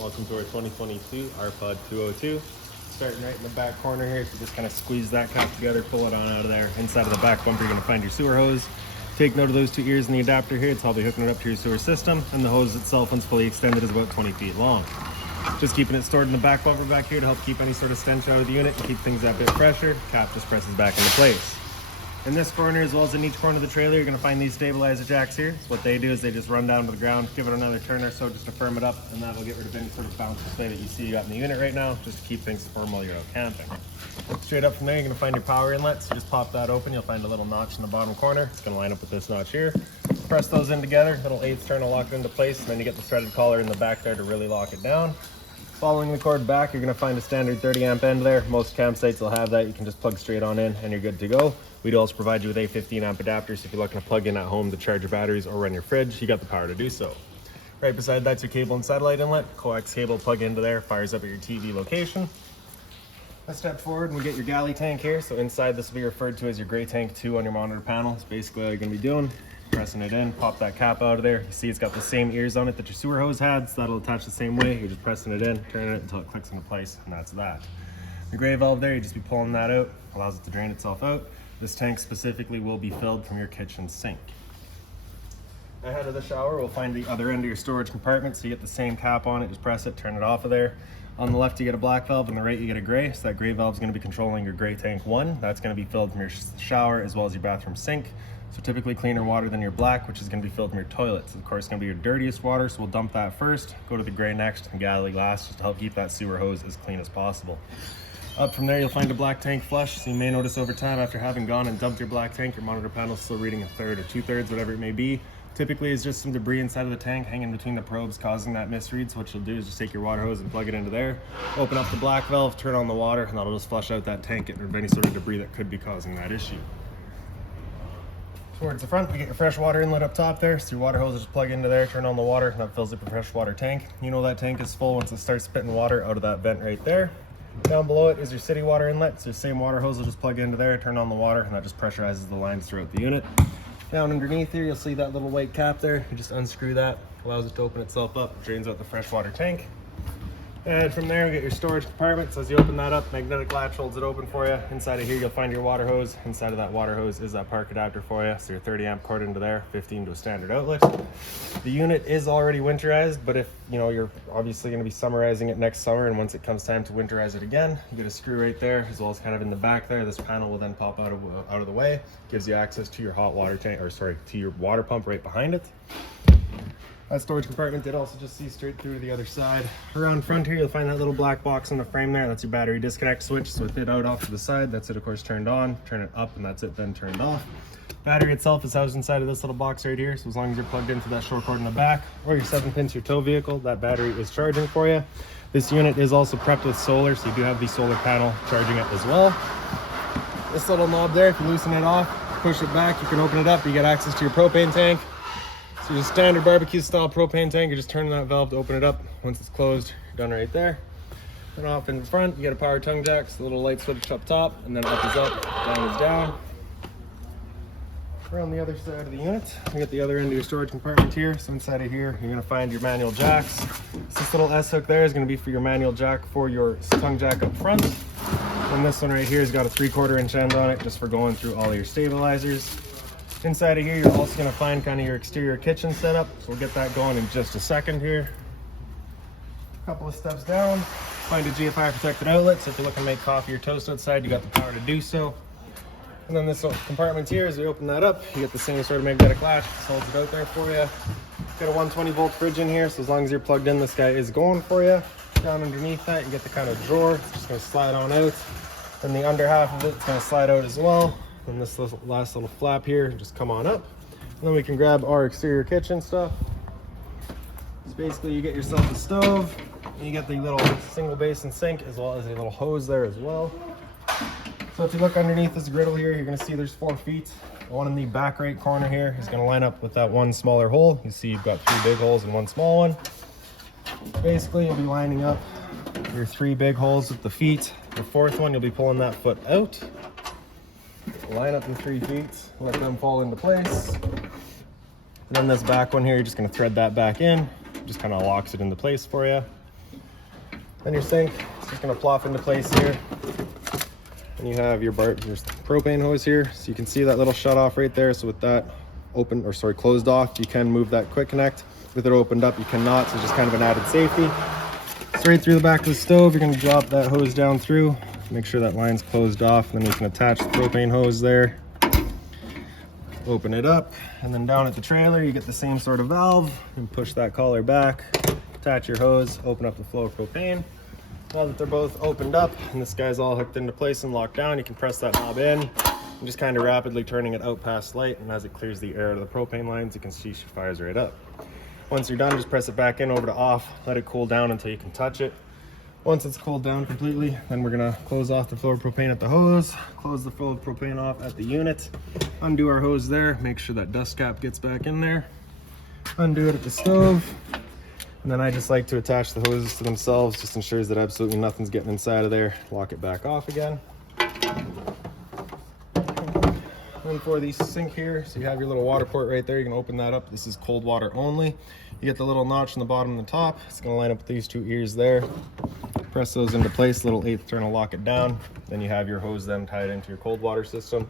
Welcome to our 2022 RPOD 202. Starting right in the back corner here, so just kind of squeeze that cap together, pull it on out of there. Inside of the back bumper, you're going to find your sewer hose. Take note of those two ears in the adapter here. It's how they're hooking it up to your sewer system, and the hose itself, once fully extended, is about 20 feet long. Just keeping it stored in the back bumper back here to help keep any sort of stench out of the unit and keep things that bit fresher. Cap just presses back into place. In this corner, as well as in each corner of the trailer, you're going to find these stabilizer jacks here. So what they do is they just run down to the ground, give it another turn or so just to firm it up, and that will get rid of any sort of bounce display that you see you got in the unit right now, just to keep things firm while you're out camping. Straight up from there, you're going to find your power inlet. So just pop that open. You'll find a little notch in the bottom corner. It's going to line up with this notch here. Press those in together, little 1/8 turn will lock it into place, and then you get the threaded collar in the back there to really lock it down. Following the cord back, you're going to find a standard 30 amp end there. Most campsites will have that. You can just plug straight on in and you're good to go. We do also provide you with a 15 amp adapter, so if you're looking to plug in at home to charge your batteries or run your fridge, you got the power to do so. Right beside that's your cable and satellite inlet. Coax cable plug into there, fires up at your TV location. Let's step forward and we get your galley tank here. So inside this will be referred to as your gray tank 2 on your monitor panel. It's basically all you're going to be doing. Pressing it in, pop that cap out of there. You see it's got the same ears on it that your sewer hose had, so that'll attach the same way. You're just pressing it in, turning it until it clicks into place, and that's that. The gray valve there, you just be pulling that out, allows it to drain itself out. This tank specifically will be filled from your kitchen sink. Ahead of the shower, we'll find the other end of your storage compartment, so you get the same cap on it, just press it, turn it off of there. On the left you get a black valve, on the right you get a gray, so that gray valve is going to be controlling your gray tank 1. That's going to be filled from your shower as well as your bathroom sink. So typically cleaner water than your black, which is going to be filled from your toilets. Of course, it's going to be your dirtiest water, so we'll dump that first, go to the gray next, and galley last, just to help keep that sewer hose as clean as possible. Up from there, you'll find a black tank flush, so you may notice over time after having gone and dumped your black tank, your monitor panel is still reading 1/3 or 2/3, whatever it may be. Typically, it's just some debris inside of the tank hanging between the probes causing that misread. So what you'll do is just take your water hose and plug it into there, open up the black valve, turn on the water, and that'll just flush out that tank, getting rid of any sort of debris that could be causing that issue. Towards the front, you get your fresh water inlet up top there, so your water hose will just plug into there, turn on the water, and that fills up your fresh water tank. You know that tank is full once it starts spitting water out of that vent right there. Down below it is your city water inlet, so your same water hose will just plug into there, turn on the water, and that just pressurizes the lines throughout the unit. Down underneath here, you'll see that little white cap there. You just unscrew that, allows it to open itself up, drains out the fresh water tank. And from there, we get your storage compartment. So as you open that up, magnetic latch holds it open for you. Inside of here, you'll find your water hose. Inside of that water hose is that park adapter for you. So your 30 amp cord into there, 15 to a standard outlet. The unit is already winterized, but if you're obviously going to be summerizing it next summer, and once it comes time to winterize it again, you get a screw right there, as well as kind of in the back there. This panel will then pop out of the way. Gives you access to your hot water tank, to your water pump right behind it. That storage compartment did also just see straight through to the other side. Around front here, you'll find that little black box on the frame there. That's your battery disconnect switch. So with it out off to the side, that's it of course turned on. Turn it up and that's it then turned off. Battery itself is housed inside of this little box right here. So as long as you're plugged into that short cord in the back or your 7-pin to your tow vehicle, that battery is charging for you. This unit is also prepped with solar, so you do have the solar panel charging it as well. This little knob there, if you loosen it off, push it back, you can open it up, you get access to your propane tank. So your standard barbecue style propane tank, you're just turning that valve to open it up. Once it's closed, you're done right there. Then off in front, you get a power tongue jack, so the little light switch up top, and then up is up, down is down. Around the other side of the unit, you get the other end of your storage compartment here. So inside of here, you're gonna find your manual jacks. So this little S hook there is gonna be for your manual jack for your tongue jack up front. And this one right here has got a 3/4 inch end on it, just for going through all of your stabilizers. Inside of here, you're also going to find kind of your exterior kitchen setup. So we'll get that going in just a second here. A couple of steps down, find a GFI protected outlet. So if you're looking to make coffee or toast outside, you got the power to do so. And then this compartment here, as we open that up, you get the same sort of magnetic latch. Just holds it out there for you. Got a 120 volt fridge in here, so as long as you're plugged in, this guy is going for you. Down underneath that, you get the kind of drawer. It's just going to slide on out. And the under half of it's going to slide out as well. And this last little flap here, just come on up. And then we can grab our exterior kitchen stuff. So basically you get yourself a stove, and you get the little single basin sink, as well as a little hose there as well. So if you look underneath this griddle here, you're gonna see there's 4 feet. The one in the back right corner here is gonna line up with that one smaller hole. You see you've got 3 big holes and 1 small one. Basically you'll be lining up your 3 big holes with the feet. The 4th one, you'll be pulling that foot out. Line up in 3 feet, let them fall into place. And then this back one here, you're just gonna thread that back in. Just kind of locks it into place for you. Then your sink is just gonna plop into place here. And you have your propane hose here. So you can see that little shut off right there. So with that closed off, you can move that quick connect. With it opened up, you cannot, so it's just kind of an added safety. Straight through the back of the stove, you're gonna drop that hose down through. Make sure that line's closed off, and then you can attach the propane hose there. Open it up, and then down at the trailer, you get the same sort of valve, and push that collar back, attach your hose, open up the flow of propane. Now that they're both opened up and this guy's all hooked into place and locked down, you can press that knob in and just kind of rapidly turning it out past light, and as it clears the air out of the propane lines, you can see she fires right up. Once you're done, just press it back in over to off, let it cool down until you can touch it. Once it's cooled down completely, then we're gonna close off the flow of propane at the hose, close the flow of propane off at the unit, undo our hose there, make sure that dust cap gets back in there, undo it at the stove. And then I just like to attach the hoses to themselves, just ensures that absolutely nothing's getting inside of there. Lock it back off again. And for the sink here, so you have your little water port right there, you can open that up. This is cold water only. You get the little notch on the bottom and the top. It's gonna line up with these two ears there. Press those into place, little 1/8 turn will lock it down. Then you have your hose then tied into your cold water system.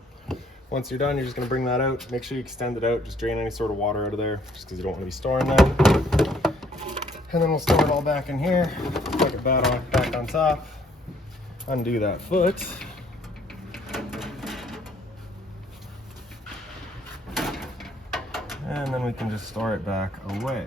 Once you're done, you're just gonna bring that out. Make sure you extend it out, just drain any sort of water out of there, just because you don't wanna be storing that. And then we'll store it all back in here, put it back on top, undo that foot. And then we can just store it back away.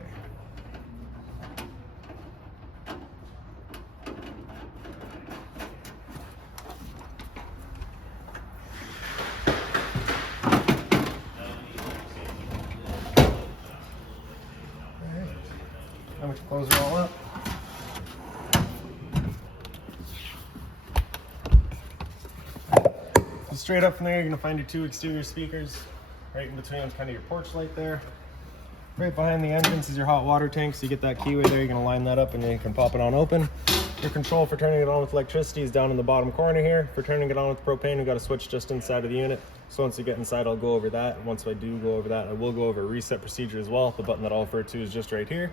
Then we can close it all up. So straight up from there, you're gonna find your two exterior speakers. Right in between is kind of your porch light there. Right behind the entrance is your hot water tank, so you get that keyway there, you're gonna line that up and then you can pop it on open. Your control for turning it on with electricity is down in the bottom corner here. For turning it on with propane, we've got a switch just inside of the unit. So once you get inside, I'll go over that. And once I do go over that, I will go over a reset procedure as well. The button that I'll refer to is just right here.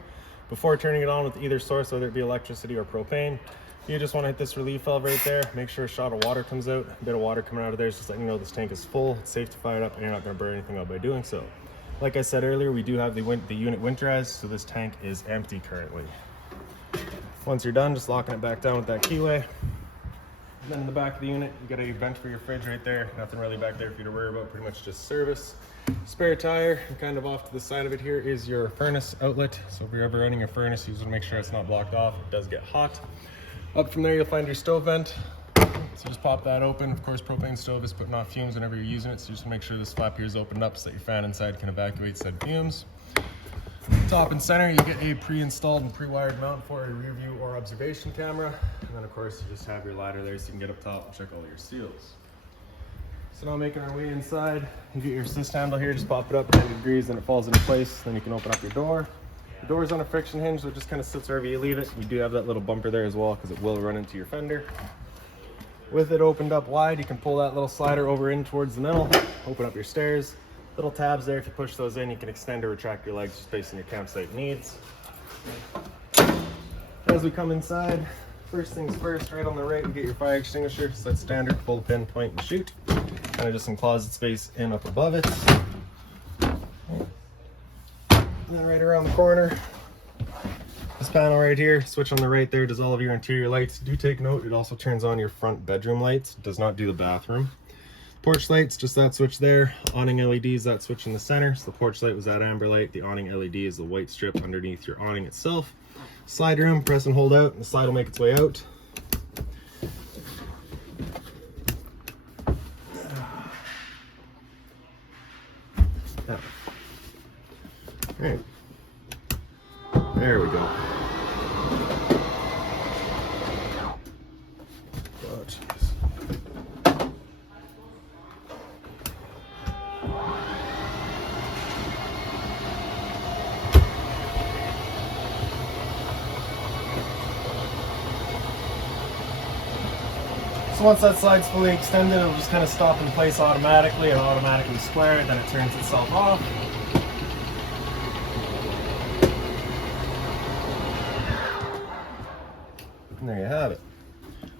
Before turning it on with either source, whether it be electricity or propane, you just want to hit this relief valve right there. Make sure a shot of water comes out. A bit of water coming out of there is just letting you know this tank is full. It's safe to fire it up and you're not going to burn anything up by doing so. Like I said earlier, we do have the unit winterized, so this tank is empty currently. Once you're done, just locking it back down with that keyway. And then in the back of the unit, you got a vent for your fridge right there. Nothing really back there for you to worry about, pretty much just service. Spare tire, and kind of off to the side of it here is your furnace outlet. So if you're ever running a furnace, you just want to make sure it's not blocked off. It does get hot. Up from there, you'll find your stove vent. So just pop that open. Of course, propane stove is putting off fumes whenever you're using it, so just make sure this flap here is opened up so that your fan inside can evacuate said fumes. Top and center, you get a pre-installed and pre-wired mount for a rear view or observation camera. And then of course, you just have your ladder there so you can get up top and check all your seals. So now making our way inside, you get your assist handle here, just pop it up 90 degrees, then it falls into place. Then you can open up your door. The door is on a friction hinge, so it just kind of sits wherever you leave it. You do have that little bumper there as well because it will run into your fender. With it opened up wide, you can pull that little slider over in towards the middle, open up your stairs. Little tabs there, if you push those in, you can extend or retract your legs just based on your campsite needs. As we come inside, first things first, right on the right, you get your fire extinguisher. So that's standard, pull the pin, point, and shoot. Kind of just some closet space in up above it. And then right around the corner, this panel right here, switch on the right there, does all of your interior lights. Do take note, it also turns on your front bedroom lights, it does not do the bathroom. Porch lights, just that switch there. Awning LEDs, that switch in the center. So the porch light was that amber light. The awning LED is the white strip underneath your awning itself. Slide room, press and hold out, and the slide will make its way out. All right. There we go. Oh, jeez. So once that slide's fully extended, it'll just kind of stop in place automatically and automatically square it, then it turns itself off. And there you have it.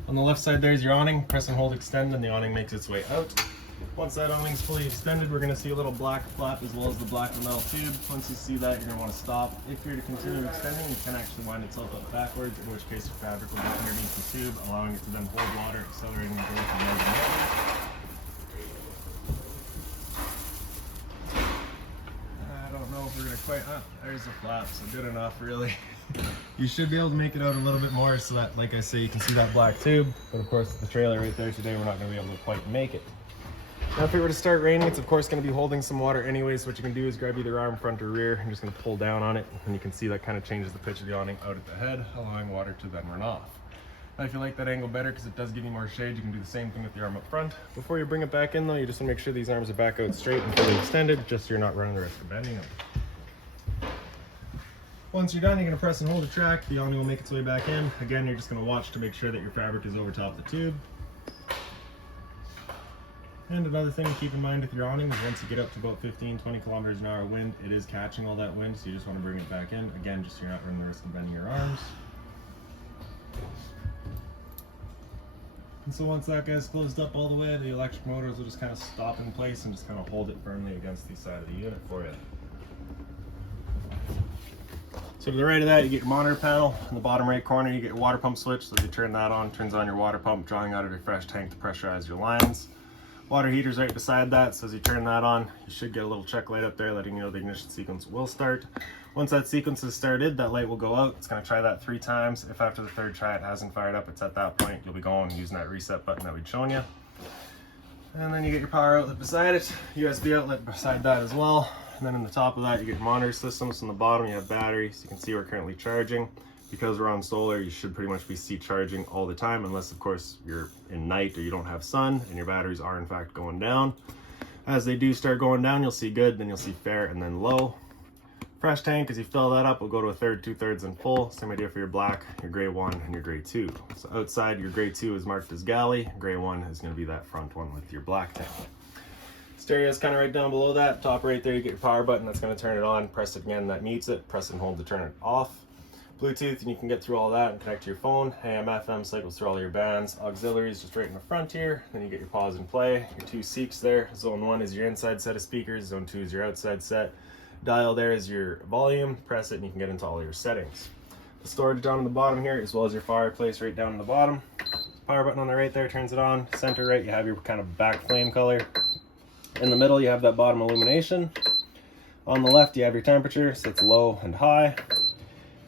On the left side there's your awning. Press and hold extend and the awning makes its way out. Once that awning's fully extended, we're going to see a little black flap as well as the black metal tube. Once you see that, you're going to want to stop. If you're to continue extending, it can actually wind itself up backwards, in which case your fabric will be underneath the tube, allowing it to then hold water, accelerating the growth of the I don't know if we're going to quite... there's the flap, so good enough, really. You should be able to make it out a little bit more so that, like I say, you can see that black tube. But of course, the trailer right there today, we're not going to be able to quite make it. Now if it were to start raining, it's of course going to be holding some water anyway, so what you can do is grab either arm, front, or rear. I'm just going to pull down on it, and you can see that kind of changes the pitch of the awning out at the head, allowing water to then run off. Now if you like that angle better, because it does give you more shade, you can do the same thing with the arm up front. Before you bring it back in though, you just want to make sure these arms are back out straight and fully extended, just so you're not running the risk of bending them. Once you're done, you're going to press and hold the track. The awning will make its way back in. Again, you're just going to watch to make sure that your fabric is over top the tube. And another thing to keep in mind with your awning is once you get up to about 15-20 kilometers an hour wind, it is catching all that wind, so you just want to bring it back in. Again, just so you're not running the risk of bending your arms. And so once that guy's closed up all the way, the electric motors will just kind of stop in place and just kind of hold it firmly against the side of the unit for you. So to the right of that, you get your monitor panel. In the bottom right corner, you get your water pump switch. So as you turn that on, turns on your water pump, drawing out of your fresh tank to pressurize your lines. Water heater's right beside that, so as you turn that on, you should get a little check light up there letting you know the ignition sequence will start. Once that sequence is started, that light will go out. It's going to try that 3 times. If after the 3rd try it hasn't fired up, it's at that point you'll be going using that reset button that we'd shown you. And then you get your power outlet beside it, USB outlet beside that as well. And then in the top of that, you get your monitor systems. On the bottom, you have batteries. You can see we're currently charging. Because we're on solar, you should pretty much be charging all the time, unless of course you're in night or you don't have sun and your batteries are in fact going down. As they do start going down, you'll see good, then you'll see fair, and then low. Fresh tank, as you fill that up, will go to 1/3, 2/3, and full. Same idea for your black, your gray 1, and your gray 2. So outside, your gray 2 is marked as galley, gray 1 is going to be that front one with your black tank. Stereo is kind of right down below that. Top right there, you get your power button. That's going to turn it on. Press it again, that meets it. Press and hold to turn it off. Bluetooth, and you can get through all that and connect to your phone. AM, FM cycles through all your bands. Auxiliaries just right in the front here. Then you get your pause and play. Your 2 seeks there. Zone 1 is your inside set of speakers. Zone 2 is your outside set. Dial there is your volume. Press it and you can get into all your settings. The storage down on the bottom here, as well as your fireplace right down on the bottom. Power button on the right there turns it on. Center right, you have your kind of back flame color. In the middle, you have that bottom illumination. On the left, you have your temperature, so it's low and high.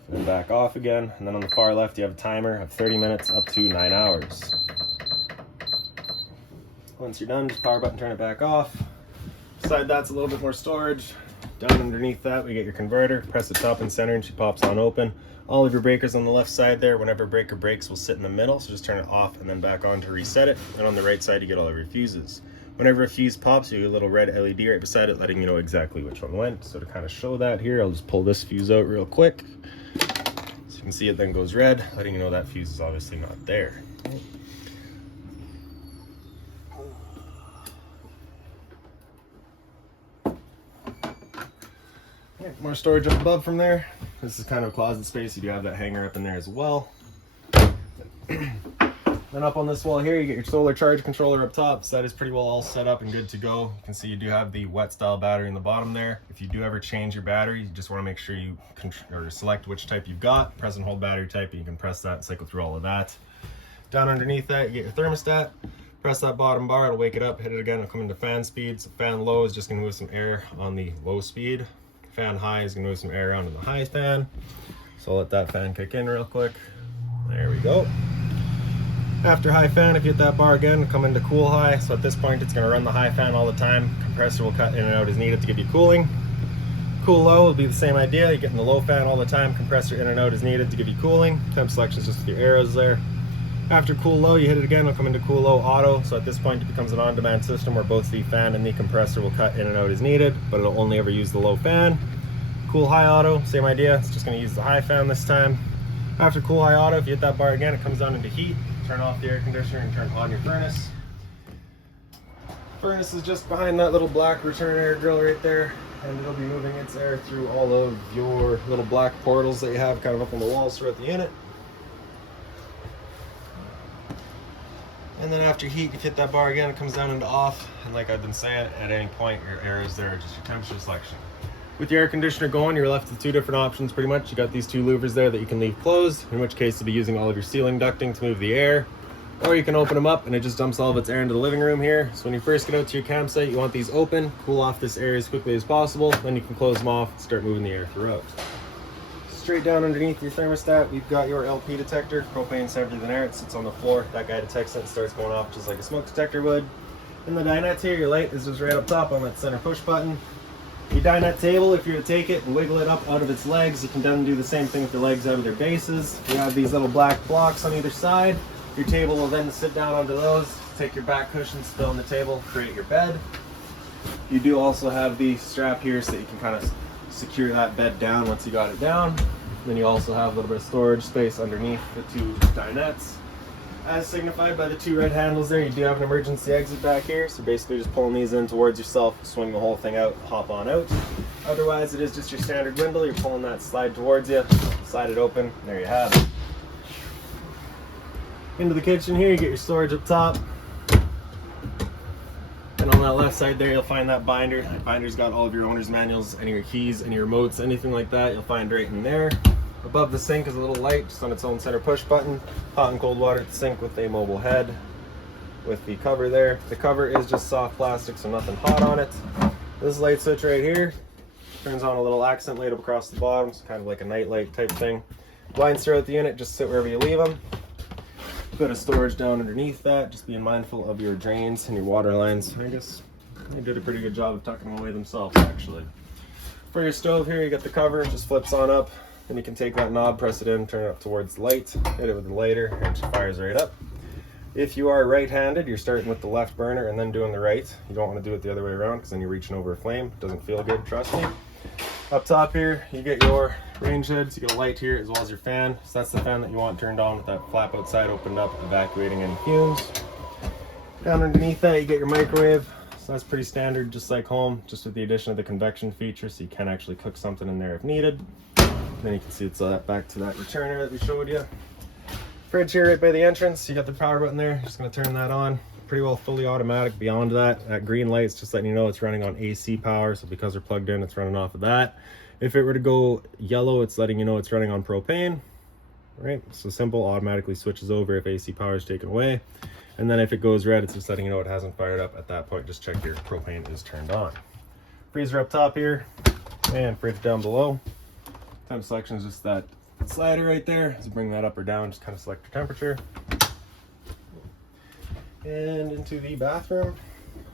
Then back off again, and then on the far left you have a timer of 30 minutes up to 9 hours. Once you're done, just power button, turn it back off. Beside that's a little bit more storage. Down underneath that we get your converter. Press the top and center and she pops on open. All of your breakers on the left side there, whenever a breaker breaks, will sit in the middle, so just turn it off and then back on to reset it. And on the right side you get all of your fuses. Whenever a fuse pops, you get a little red LED right beside it letting you know exactly which one went. So to kind of show that here, I'll just pull this fuse out real quick. You can see it then goes red, letting you know that fuse is obviously not there. Yeah, more storage up above from there. This is kind of a closet space. You do have that hanger up in there as well. Then up on this wall here, you get your solar charge controller up top. So that is pretty well all set up and good to go. You can see you do have the wet style battery in the bottom there. If you do ever change your battery, you just want to make sure you select which type you've got. Press and hold battery type, and you can press that and cycle through all of that. Down underneath that, you get your thermostat. Press that bottom bar, it'll wake it up. Hit it again, it'll come into fan speed. So fan low is just going to move some air on the low speed. Fan high is going to move some air onto the high fan. So I'll let that fan kick in real quick. There we go. After high fan, if you hit that bar again, come into cool high. So at this point, it's going to run the high fan all the time. Compressor will cut in and out as needed to give you cooling. Cool low will be the same idea. You're getting the low fan all the time. Compressor in and out as needed to give you cooling. Temp selection is just with your arrows there. After cool low, you hit it again, it'll come into cool low auto. So at this point, it becomes an on-demand system where both the fan and the compressor will cut in and out as needed, but it'll only ever use the low fan. Cool high auto, same idea. It's just going to use the high fan this time. After cool high auto, if you hit that bar again, it comes down into heat. Turn off the air conditioner and turn on your furnace. Furnace is just behind that little black return air grill right there, and it'll be moving its air through all of your little black portals that you have kind of up on the walls throughout the unit. And then after heat, you hit that bar again, it comes down into off. And like I've been saying, at any point, your air is there, just your temperature selection. With your air conditioner going, you're left with two different options pretty much. You got these two louvers there that you can leave closed, in which case you'll be using all of your ceiling ducting to move the air. Or you can open them up and it just dumps all of its air into the living room here. So when you first get out to your campsite, you want these open, cool off this area as quickly as possible. Then you can close them off and start moving the air throughout. Straight down underneath your thermostat, we've got your LP detector, propane sensor in there. It sits on the floor. That guy detects it and starts going off just like a smoke detector would. In the dinette here, your light is just right up top on that center push button. Your dinette table, if you were to take it and wiggle it up out of its legs, you can then do the same thing with your legs out of their bases. You have these little black blocks on either side. Your table will then sit down onto those, take your back cushions, fill on the table, create your bed. You do also have the strap here so that you can kind of secure that bed down once you got it down. Then you also have a little bit of storage space underneath the two dinettes. As signified by the two red handles there, you do have an emergency exit back here. So basically just pulling these in towards yourself, swing the whole thing out, hop on out. Otherwise, it is just your standard window. You're pulling that slide towards you, slide it open, there you have it. Into the kitchen here, you get your storage up top. And on that left side there, you'll find that binder. That binder's got all of your owner's manuals, any of your keys, any of your remotes, anything like that, you'll find right in there. Above the sink is a little light, just on its own center push button. Hot and cold water at the sink with a mobile head. With the cover there. The cover is just soft plastic, so nothing hot on it. This light switch right here turns on a little accent light up across the bottom. It's kind of like a night light type thing. Blinds throughout the unit, just sit wherever you leave them. Bit of storage down underneath that, just being mindful of your drains and your water lines. I guess they did a pretty good job of tucking them away themselves, actually. For your stove here, you got the cover, it just flips on up. Then you can take that knob, press it in, turn it up towards the light, hit it with the lighter, and it fires right up. If you are right-handed, you're starting with the left burner and then doing the right. You don't want to do it the other way around because then you're reaching over a flame. It doesn't feel good, trust me. Up top here, you get your range hood, so you get a light here as well as your fan. So that's the fan that you want turned on with that flap outside opened up, evacuating any fumes. Down underneath that, you get your microwave. So that's pretty standard, just like home, just with the addition of the convection feature, so you can actually cook something in there if needed. Then you can see it's back to that returner that we showed you. Fridge here right by the entrance. You got the power button there. Just going to turn that on. Pretty well fully automatic. Beyond that, that green light's just letting you know it's running on AC power. So because they're plugged in, it's running off of that. If it were to go yellow, it's letting you know it's running on propane. Right? So simple, automatically switches over if AC power is taken away. And then if it goes red, it's just letting you know it hasn't fired up. At that point, just check your propane is turned on. Freezer up top here and fridge down below. Temp selection is just that slider right there. So bring that up or down, just kind of select your temperature. And into the bathroom.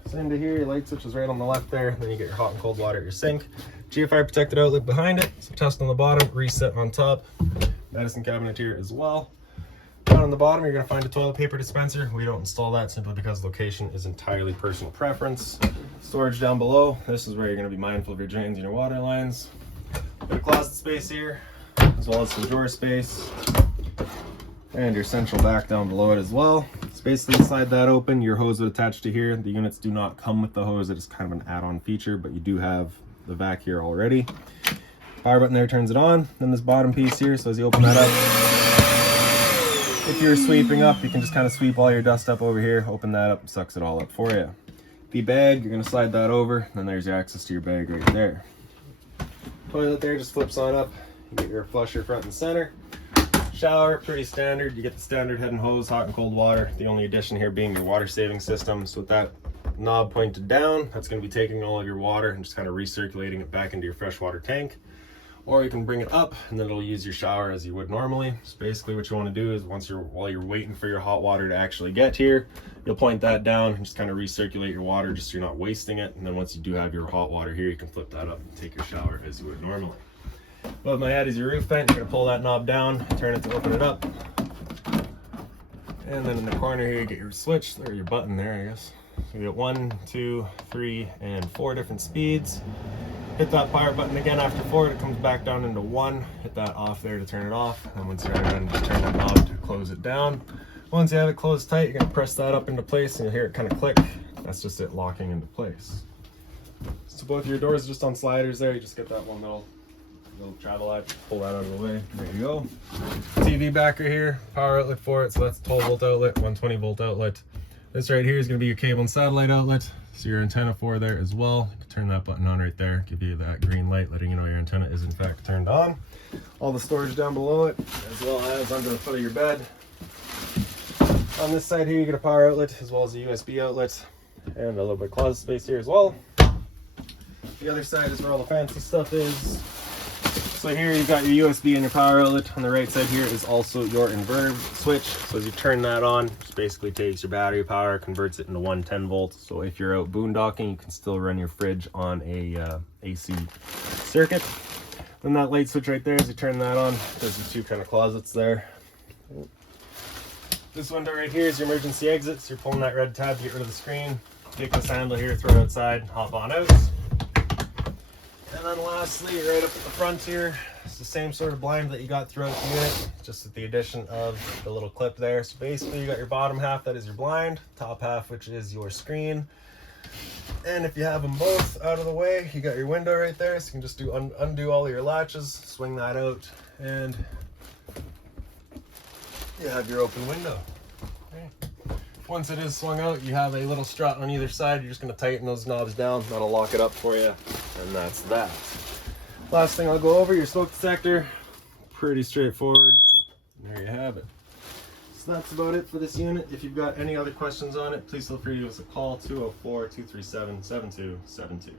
Same to here, your light switch is right on the left there. Then you get your hot and cold water at your sink. GFI protected outlet behind it. So test on the bottom, reset on top. Medicine cabinet here as well. Down on the bottom, you're going to find a toilet paper dispenser. We don't install that simply because location is entirely personal preference. Storage down below. This is where you're going to be mindful of your drains and your water lines. Bit of closet space here, as well as some drawer space. And your central back down below it as well. So basically slide that open, your hose would attach to here. The units do not come with the hose, it is kind of an add-on feature, but you do have the vac here already. Power button there turns it on. Then this bottom piece here, so as you open that up, if you're sweeping up, you can just kind of sweep all your dust up over here, open that up, sucks it all up for you. The bag, you're going to slide that over, and then there's your access to your bag right there. Toilet there just flips on up. You get your flusher front and center. Shower, pretty standard. You get the standard head and hose, hot and cold water. The only addition here being your water saving system. So with that knob pointed down, that's going to be taking all of your water and just kind of recirculating it back into your freshwater tank. Or you can bring it up and then it'll use your shower as you would normally. So basically what you want to do is while you're waiting for your hot water to actually get here, you'll point that down and just kind of recirculate your water just so you're not wasting it. And then once you do have your hot water here, you can flip that up and take your shower as you would normally. Above my head is your roof vent. You're going to pull that knob down, turn it to open it up. And then in the corner here, you get your switch, or your button there, I guess. So you get 1, 2, 3, and 4 different speeds. Hit that power button again after 4, it comes back down into 1. Hit that off there to turn it off. And once you're done, just turn that knob to close it down. Once you have it closed tight, you're going to press that up into place and you'll hear it kind of click. That's just it locking into place. So both of your doors are just on sliders there. You just get that one little little travel latch, pull that out of the way. There you go. TV backer here, power outlet for it. So that's 12 volt outlet, 120 volt outlet. This right here is going to be your cable and satellite outlet. So your antenna for there as well. You can turn that button on right there, give you that green light, letting you know your antenna is in fact turned on. All the storage down below it, as well as under the foot of your bed. On this side here, you get a power outlet as well as a USB outlet, and a little bit of closet space here as well. The other side is where all the fancy stuff is. So here you've got your USB and your power outlet. On the right side here is also your inverter switch. So as you turn that on, it just basically takes your battery power, converts it into 110 volts. So if you're out boondocking, you can still run your fridge on a AC circuit. Then that light switch right there, as you turn that on, there's the two kind of closets there. This window right here is your emergency exit. So you're pulling that red tab to get rid of the screen. Take this handle here, throw it outside, hop on out. And then lastly, right up at the front here, it's the same sort of blind that you got throughout the unit, just with the addition of the little clip there. So basically you got your bottom half, that is your blind, top half, which is your screen. And if you have them both out of the way, you got your window right there, so you can just undo all of your latches, swing that out, and you have your open window. Okay. Once it is swung out, you have a little strut on either side. You're just going to tighten those knobs down. That'll lock it up for you, and that's that. Last thing I'll go over, your smoke detector. Pretty straightforward. There you have it. So that's about it for this unit. If you've got any other questions on it, please feel free to give us a call, 204-237-7272.